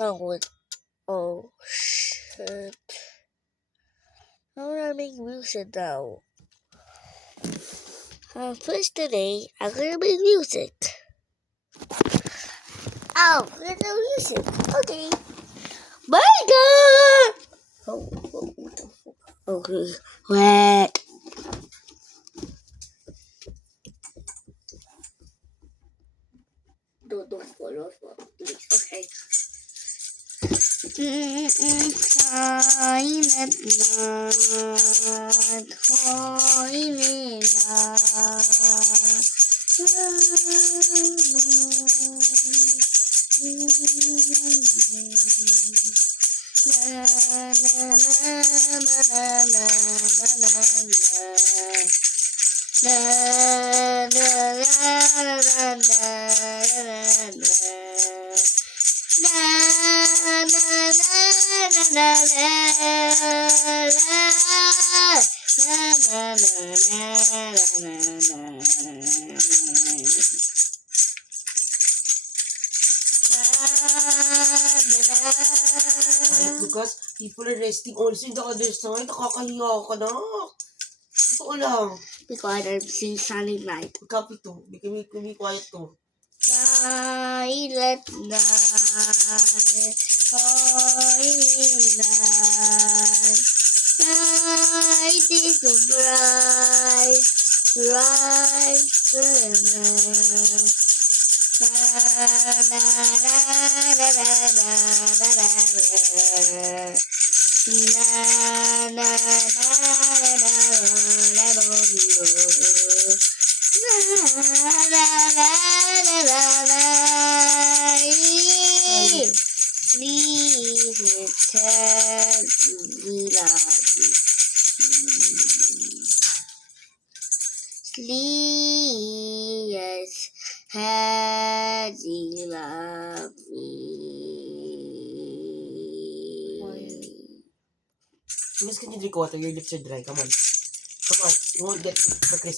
Oh, shit. How do I make music now? First today, I'm gonna make music. Oh, there's no music. Okay. Burger! Oh, what the fuck? Okay. Wait. Don't spoil us, please. Okay. Silent night, holy Because people are resting also in the other side. Nakakahiya ka na. Totoo lang. Because I'm seeing Silent Night. Copy to. Be quiet to. Silent night, holy night. Night is bright, bright forever. Na na na na na na na na na. Na na na na na na na. Please, had you love me? Miss, can you drink water? Your lips are dry. Come on. Come on. You won't get the Chris.